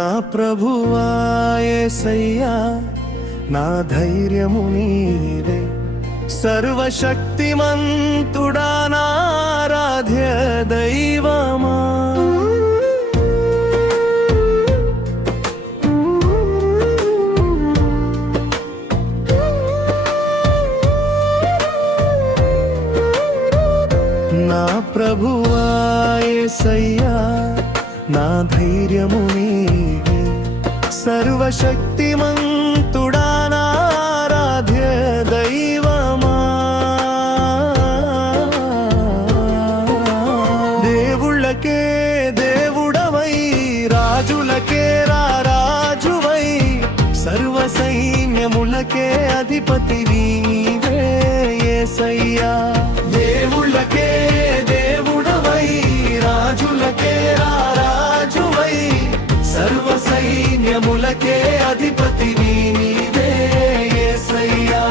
నా ప్రభువా యేసయ్యా నా ధైర్యము నీవే సర్వశక్తిమంతుడా నా ఆరాధ్య దైవమా నా ప్రభువా యేసయ్యా నా ధైర్యము నీవే సర్వశక్తిమంతుడా నా ఆరాధ్య దైవమా దేవుళ్ళకే దేవుడవై రాజులకే రాజువై సర్వ సైన్యములకే అధిపతి నీవే యేసయ్యా దేవుళ్ళకే దేవుడవై రాజులకే రాజువై సర్వ సైన్యములకే అధిపతి నీవే యేసయ్యా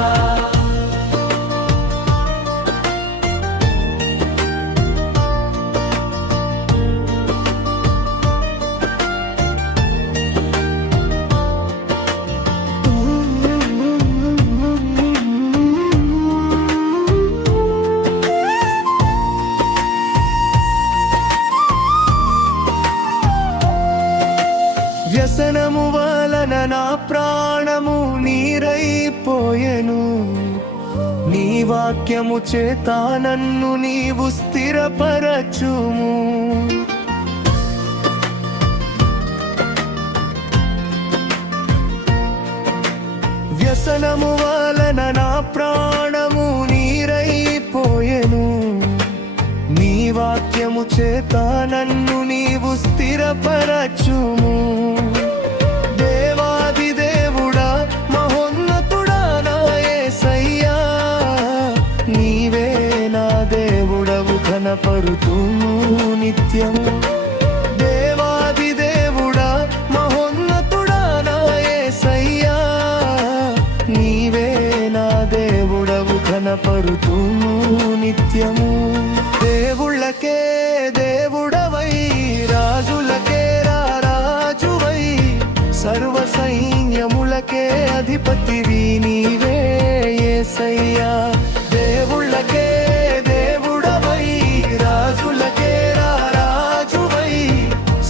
వ్యసనము వలన నా ప్రాణము నీరైపోయెను నీ వాక్యము చేత నన్ను నీవు స్థిరపరచుము వ్యసనము వలన నా ప్రాణము నీరైపోయెను నీ వాక్యము చేత నన్ను నీవు స్థిరపరచుము దేవాది దేవుడా మహోన్నతుడా నా యేసయ్యా నీవే నా దేవుడవు ఘనపరుతును నిత్యము దేవాది దేవుడా మహోన్నతుడా నా యేసయ్యా నీవే నా దేవుడవు ఘనపరుతును నిత్యము దేవుళ్ళకే దేవుడవై రాజులకే రాజువై సర్వ సైన్యములకే అధిపతివి నీవే యేసయ్యా దేవుళ్ళకే దేవుడవై రాజులకే రాజువై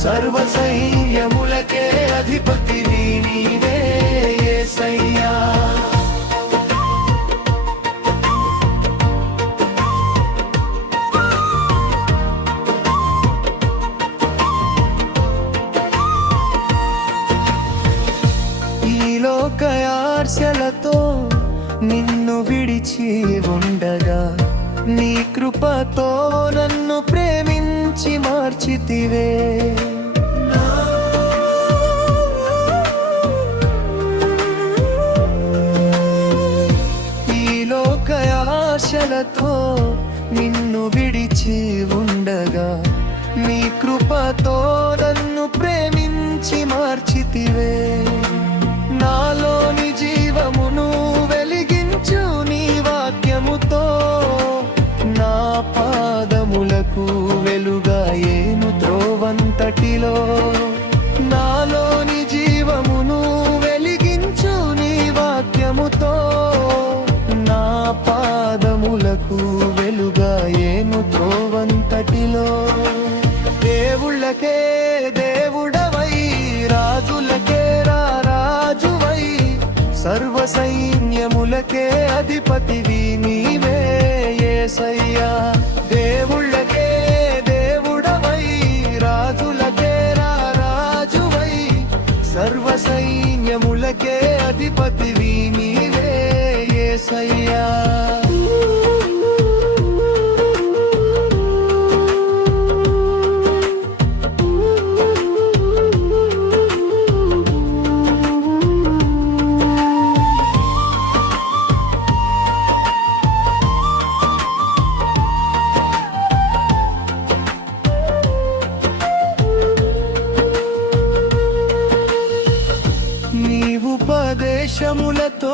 సర్వ సైన్యములకే అధిపతివి నీవే యేసయ్యా లోకయార్శలతో నిన్ను విడిచి ఉండగా నీ కృపతో నన్ను ప్రేమించి మార్చితివే ఈ లోకయార్శలతో నిన్ను విడిచి ఉండగా నీ కృపతో నన్ను ప్రేమించి మార్చితివే నాలోని జీవమును వెలిగించు నీ వాక్యముతో నా పాదములకు వెలుగాయేను త్రోవంతటిలో నాలోని జీవమును వెలిగించు నీ వాక్యముతో నా పాదములకు వెలుగాయేను త్రోవంతటిలో దేవుళ్ళకే దేవుడవై రాజులకే రాజువై సర్వ సైన్యములకే అధిపతివి నీవే యేసయ్యా దేవుళ్ళకే దేవుడవై రాజులకే రాజువై సర్వ సైన్యములకే అధిపతివి నీవే యేసయ్యా ఉపదేశములతో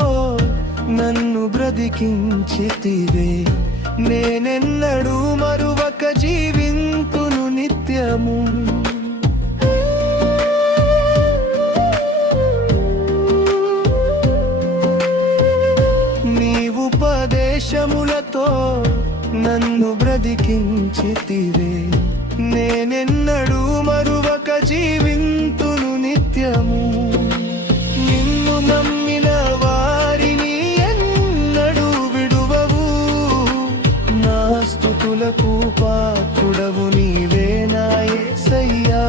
నన్ను బ్రతికించితివే నేనెన్నడూ మరువక జీవింతును నిత్యము బ్రతికించితివే నేనెన్నడూ మరువక జీవింతును నిత్యము నిన్ను నమ్మిన వారిని ఎన్నడూ విడువవు నా స్తుతులకు పాత్రుడవు నీవే నా యేసయ్యా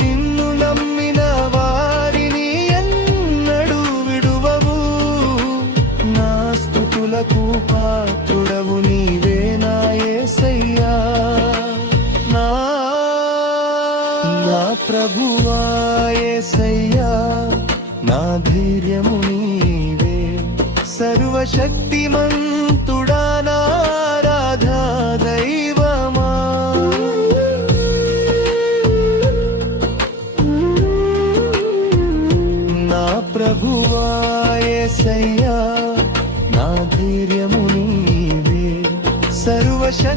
నిన్ను నమ్మిన వారిని ఎన్నడూ విడువవు నా స్తుతులకు పాత్రుడవు నీవే నా యేసయ్యా నా ప్రభువా యేసయ్యా నా ధైర్యము నీవే సర్వశక్తిమంతుడా నా ఆరాధా దైవమా నా ప్రభువా యేసయ్యా నా ధైర్యము నీవే సర్వశక్తిమంతుడా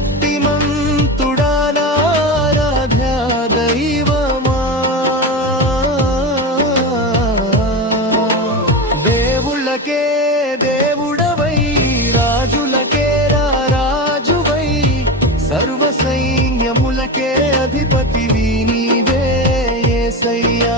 నా ఆరాధ్య దైవమా దేవుళ్ళకే దేవుడవై రాజులకే రాజువై సర్వ సైన్యములకే అధిపతివి నీవే యేసయ్యా